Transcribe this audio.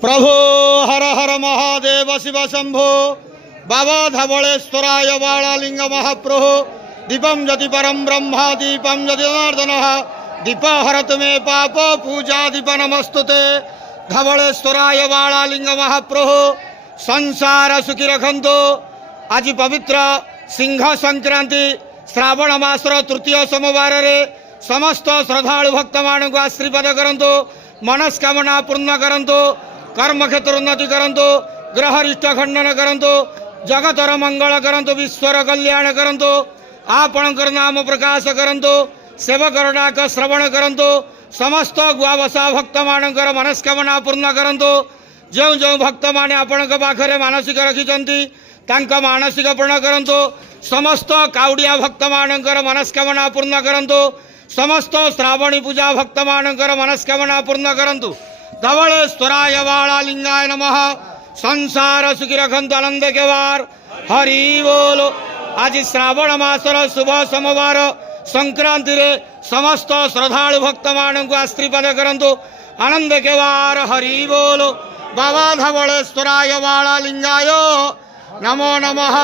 प्रभो हर हर महादेव शिव शंभो बाबा धवलेश्वराय बालालिंग महाप्रभो दीपम यदि परम ब्रह्मा दीपम यदि जनार्दन दीप हरत मे पाप पूजा दीप नमस्तुते धवलेश्वराय बालालिंग महाप्रभो संसार सुखी रखंतो। आज पवित्र सिंह संक्रांति श्रावण मासर तृतीय सोमवार रे समस्त श्रद्धालु भक्त मान को आशीर्वाद करंतो, मनस्कामना पूर्ण करंतो, कर्म क्षेत्र उन्नति करंतो, ग्रह रिष्ट खंडन करंतो, जगतर मंगल करंतो, विश्वर कल्याण करंतो, आपणकर नाम प्रकाश करंतो, सेवकर डाक श्रवण करंतो, समस्त गुआवसा भक्त मानकर मनस्कामना पूर्ण करंतो। जो जो भक्त माने आपणक पाखरे मानसिक रखिचंती तांका मानसिक पूर्ण करंतो। समस्त काउडिया भक्त मानकर मनस्कामना पूर्ण करंतो। समस्त श्रावणी पूजा भक्त मानकर मनस्कामना पूर्ण करंतु। धवलेश्वराय बालालिंगाय नमः। संसार सुखी रखंतु, आनंद के वार हरि बोलो। आज श्रावण मासर शुभ सोमवार संक्रांति रे समस्त श्रद्धालु भक्त मान को आशीर्वाद करंतु, आनंद के वार हरि बोलो। बाबा धवलेश्वराय बालालिंगाय नमो नमः।